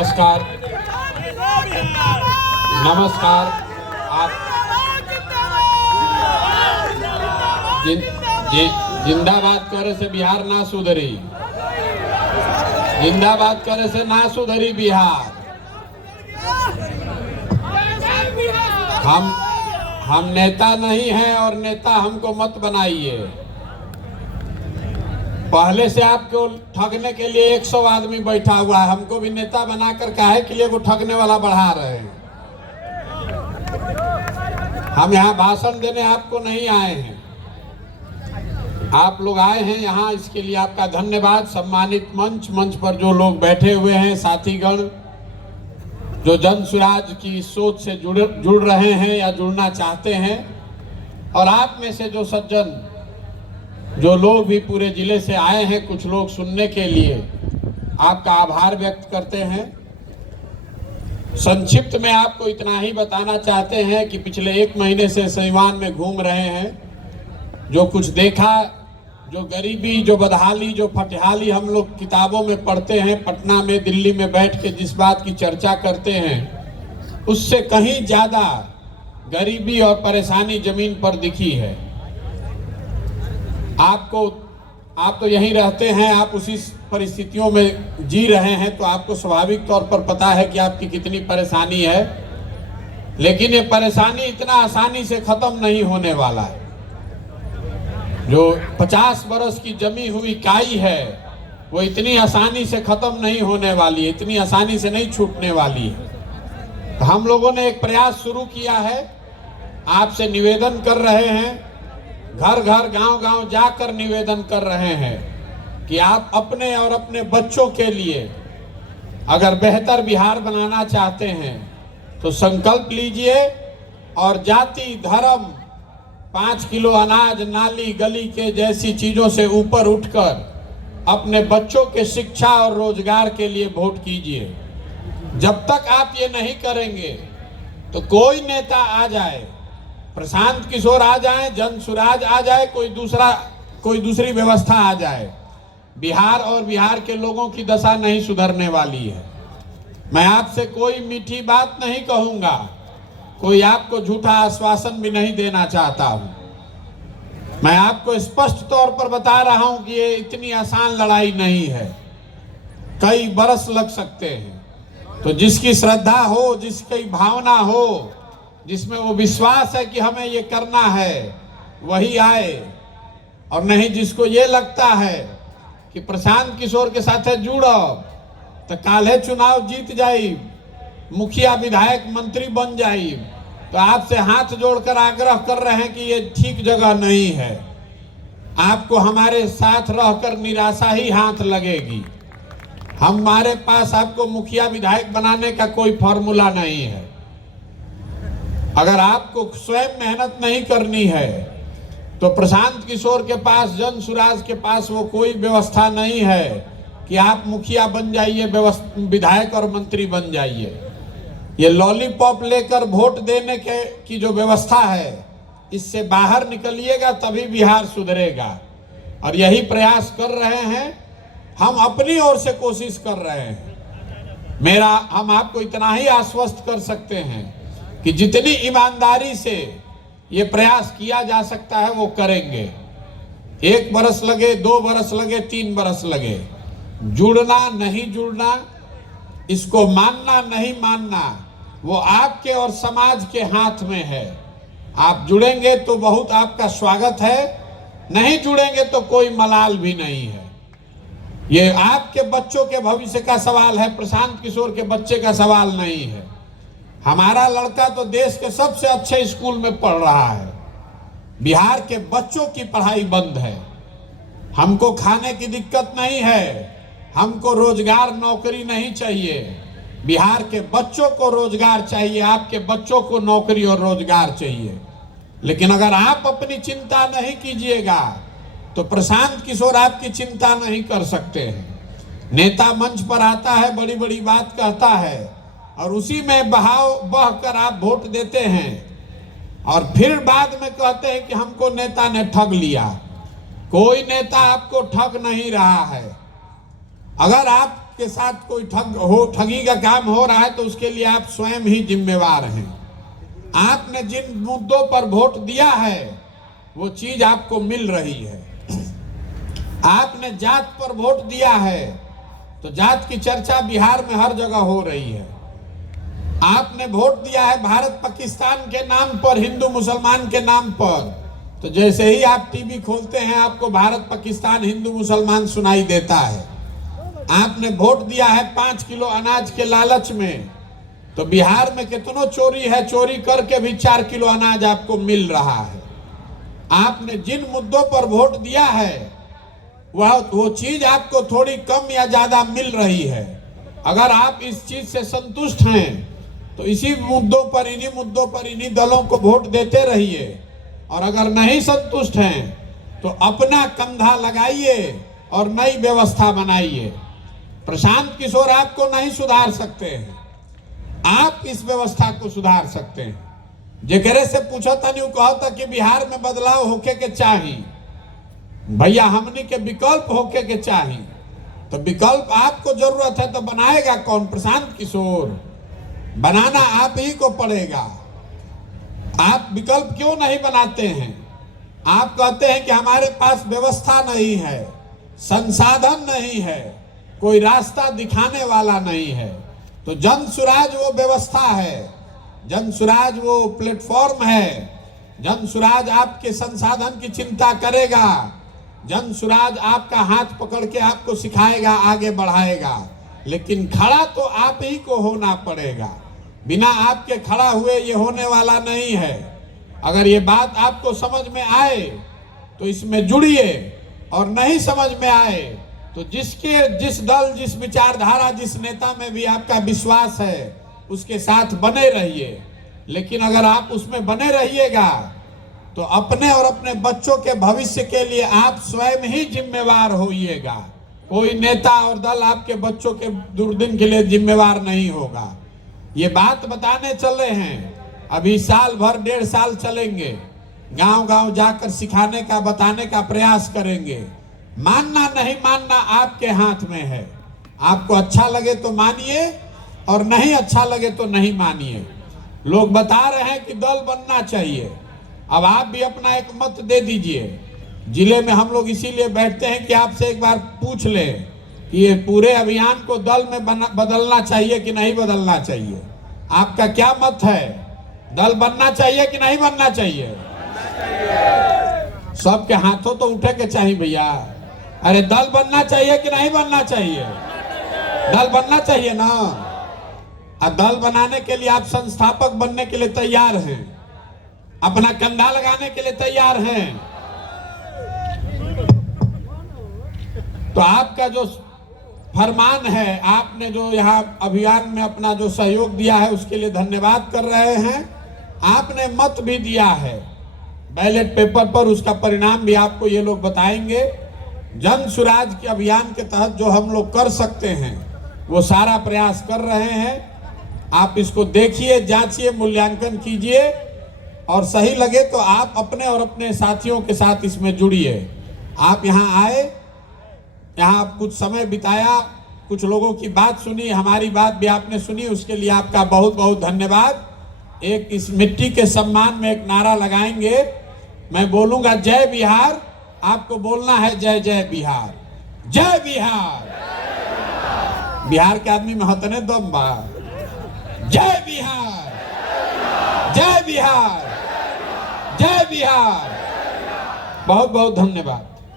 नमस्कार नमस्कार। आप जिंदाबाद करे से बिहार ना सुधरी, जिंदाबाद करे से ना सुधरी बिहार। हम नेता नहीं हैं और नेता हमको मत बनाइए। पहले से आपको ठगने के लिए 100 आदमी बैठा हुआ है, हमको भी नेता बनाकर काहे के लिए वो ठगने वाला बढ़ा रहे हैं। हम यहाँ भाषण देने आपको नहीं आए हैं, आप लोग आए हैं यहाँ, इसके लिए आपका धन्यवाद। सम्मानित मंच पर जो लोग बैठे हुए हैं, साथीगण जो जन स्वराज की सोच से जुड़ रहे हैं या जुड़ना चाहते हैं, और आप में से जो सज्जन जो लोग भी पूरे जिले से आए हैं, कुछ लोग सुनने के लिए, आपका आभार व्यक्त करते हैं। संक्षिप्त में आपको इतना ही बताना चाहते हैं कि पिछले 1 महीने से सीवान में घूम रहे हैं, जो कुछ देखा, जो गरीबी, जो बदहाली, जो फटहाली हम लोग किताबों में पढ़ते हैं, पटना में, दिल्ली में बैठ के जिस बात की चर्चा करते हैं, उससे कहीं ज़्यादा गरीबी और परेशानी जमीन पर दिखी है। आप तो यहीं रहते हैं, आप उसी परिस्थितियों में जी रहे हैं, तो आपको स्वाभाविक तौर पर पता है कि आपकी कितनी परेशानी है। लेकिन ये परेशानी इतना आसानी से खत्म नहीं होने वाला है। जो 50 बरस की जमी हुई काई है, वो इतनी आसानी से खत्म नहीं होने वाली है, इतनी आसानी से नहीं छूटने वाली है। तो हम लोगों ने एक प्रयास शुरू किया है, आपसे निवेदन कर रहे हैं, घर घर गांव जाकर निवेदन कर रहे हैं कि आप अपने और अपने बच्चों के लिए अगर बेहतर बिहार बनाना चाहते हैं तो संकल्प लीजिए और जाति, धर्म, 5 किलो अनाज, नाली गली के जैसी चीजों से ऊपर उठकर अपने बच्चों के शिक्षा और रोजगार के लिए वोट कीजिए। जब तक आप ये नहीं करेंगे तो कोई नेता आ जाए, प्रशांत किशोर आ जाए, जन स्वराज आ जाए, कोई दूसरी व्यवस्था आ जाए, बिहार और बिहार के लोगों की दशा नहीं सुधरने वाली है। मैं आपसे कोई मीठी बात नहीं कहूंगा, कोई आपको झूठा आश्वासन भी नहीं देना चाहता हूं। मैं आपको स्पष्ट तौर पर बता रहा हूं कि ये इतनी आसान लड़ाई नहीं है, कई बरस लग सकते हैं। तो जिसकी श्रद्धा हो, जिसकी भावना हो, जिसमें वो विश्वास है कि हमें ये करना है, वही आए, और नहीं जिसको ये लगता है कि प्रशांत किशोर के साथ जुड़ो तो काले चुनाव जीत जाई, मुखिया, विधायक, मंत्री बन जाई, तो आपसे हाथ जोड़कर आग्रह कर रहे हैं कि ये ठीक जगह नहीं है। आपको हमारे साथ रहकर निराशा ही हाथ लगेगी। हमारे पास आपको मुखिया, विधायक बनाने का कोई फॉर्मूला नहीं है। अगर आपको स्वयं मेहनत नहीं करनी है तो प्रशांत किशोर के पास, जन स्वराज के पास वो कोई व्यवस्था नहीं है कि आप मुखिया बन जाइए, विधायक और मंत्री बन जाइए। ये लॉलीपॉप लेकर वोट देने की जो व्यवस्था है, इससे बाहर निकलिएगा तभी बिहार सुधरेगा। और यही प्रयास कर रहे हैं, हम अपनी ओर से कोशिश कर रहे हैं। हम आपको इतना ही आश्वस्त कर सकते हैं कि जितनी ईमानदारी से ये प्रयास किया जा सकता है वो करेंगे। 1 बरस लगे, 2 बरस लगे, 3 बरस लगे, जुड़ना नहीं जुड़ना, इसको मानना नहीं मानना, वो आपके और समाज के हाथ में है। आप जुड़ेंगे तो बहुत आपका स्वागत है, नहीं जुड़ेंगे तो कोई मलाल भी नहीं है। ये आपके बच्चों के भविष्य का सवाल है, प्रशांत किशोर के बच्चे का सवाल नहीं है। हमारा लड़का तो देश के सबसे अच्छे स्कूल में पढ़ रहा है, बिहार के बच्चों की पढ़ाई बंद है। हमको खाने की दिक्कत नहीं है, हमको रोजगार, नौकरी नहीं चाहिए, बिहार के बच्चों को रोजगार चाहिए, आपके बच्चों को नौकरी और रोजगार चाहिए। लेकिन अगर आप अपनी चिंता नहीं कीजिएगा तो प्रशांत किशोर आपकी चिंता नहीं कर सकते हैं। नेता मंच पर आता है, बड़ी बड़ी बात कहता है, और उसी में बहकर आप वोट देते हैं, और फिर बाद में कहते हैं कि हमको नेता ने ठग लिया। कोई नेता आपको ठग नहीं रहा है। अगर आप आपके साथ कोई ठगी का काम हो रहा है तो उसके लिए आप स्वयं ही जिम्मेवार हैं। आपने जिन मुद्दों पर वोट दिया है वो चीज आपको मिल रही है। आपने जात पर वोट दिया है तो जात की चर्चा बिहार में हर जगह हो रही है। आपने वोट दिया है भारत पाकिस्तान के नाम पर, हिंदू मुसलमान के नाम पर, तो जैसे ही आप टीवी खोलते हैं आपको भारत पाकिस्तान हिंदू मुसलमान सुनाई देता है। आपने वोट दिया है 5 किलो अनाज के लालच में, तो बिहार में कितनों चोरी है, चोरी करके भी 4 किलो अनाज आपको मिल रहा है। आपने जिन मुद्दों पर वोट दिया है वो चीज आपको थोड़ी कम या ज्यादा मिल रही है। अगर आप इस चीज से संतुष्ट हैं तो इसी मुद्दों पर, इन्हीं मुद्दों पर, इन्हीं दलों को वोट देते रहिए। और अगर नहीं संतुष्ट हैं तो अपना कंधा लगाइए और नई व्यवस्था बनाइए। प्रशांत किशोर आपको नहीं सुधार सकते हैं, आप इस व्यवस्था को सुधार सकते हैं। जेकरे से पूछा था नहीं, कहा था कि बिहार में बदलाव होके के चाहिए, भैया हमनी के विकल्प होके के चाहिए। तो विकल्प आपको जरूरत है तो बनाएगा कौन? प्रशांत किशोर। बनाना आप ही को पड़ेगा। आप विकल्प क्यों नहीं बनाते हैं? आप कहते हैं कि हमारे पास व्यवस्था नहीं है, संसाधन नहीं है, कोई रास्ता दिखाने वाला नहीं है। तो जन सुराज वो व्यवस्था है, जन सुराज वो प्लेटफॉर्म है। जन सुराज आपके संसाधन की चिंता करेगा, जन सुराज आपका हाथ पकड़ के आपको सिखाएगा, आगे बढ़ाएगा। लेकिन खड़ा तो आप ही को होना पड़ेगा। बिना आपके खड़ा हुए ये होने वाला नहीं है। अगर ये बात आपको समझ में आए तो इसमें जुड़िए, और नहीं समझ में आए तो जिस दल, जिस विचारधारा, जिस नेता में भी आपका विश्वास है उसके साथ बने रहिए। लेकिन अगर आप उसमें बने रहिएगा तो अपने और अपने बच्चों के भविष्य के लिए आप स्वयं ही जिम्मेवार होइएगा। कोई नेता और दल आपके बच्चों के दुर्दिन के लिए जिम्मेवार नहीं होगा। ये बात बताने चले हैं, अभी साल भर, 1.5 साल चलेंगे, गांव गांव जाकर सिखाने का, बताने का प्रयास करेंगे। मानना नहीं मानना आपके हाथ में है। आपको अच्छा लगे तो मानिए और नहीं अच्छा लगे तो नहीं मानिए। लोग बता रहे हैं कि दल बनना चाहिए, अब आप भी अपना एक मत दे दीजिए। जिले में हम लोग इसीलिए बैठते हैं कि आपसे एक बार पूछ लें कि ये पूरे अभियान को दल में बदलना चाहिए कि नहीं बदलना चाहिए। आपका क्या मत है? दल बनना चाहिए कि नहीं बनना चाहिए? सबके हाथों तो उठे के चाहिए भैया। अरे दल बनना चाहिए कि नहीं बनना चाहिए? दल बनना चाहिए ना। अब दल बनाने के लिए आप संस्थापक बनने के लिए तैयार हैं, अपना कंधा लगाने के लिए तैयार हैं। तो आपका जो फरमान है, आपने जो यहाँ अभियान में अपना जो सहयोग दिया है उसके लिए धन्यवाद कर रहे हैं। आपने मत भी दिया है बैलेट पेपर पर, उसका परिणाम भी आपको ये लोग बताएंगे। जन सुराज के अभियान के तहत जो हम लोग कर सकते हैं वो सारा प्रयास कर रहे हैं। आप इसको देखिए, जांचिए, मूल्यांकन कीजिए और सही लगे तो आप अपने और अपने साथियों के साथ इसमें जुड़िए। आप यहाँ आए, यहाँ कुछ समय बिताया, कुछ लोगों की बात सुनी, हमारी बात भी आपने सुनी, उसके लिए आपका बहुत बहुत धन्यवाद। एक इस मिट्टी के सम्मान में एक नारा लगाएंगे। मैं बोलूंगा जय बिहार, आपको बोलना है जय जय बिहार, जय बिहार। बिहार के आदमी में हतने दम बा। जय बिहार, जय बिहार, जय बिहार। बहुत बहुत धन्यवाद।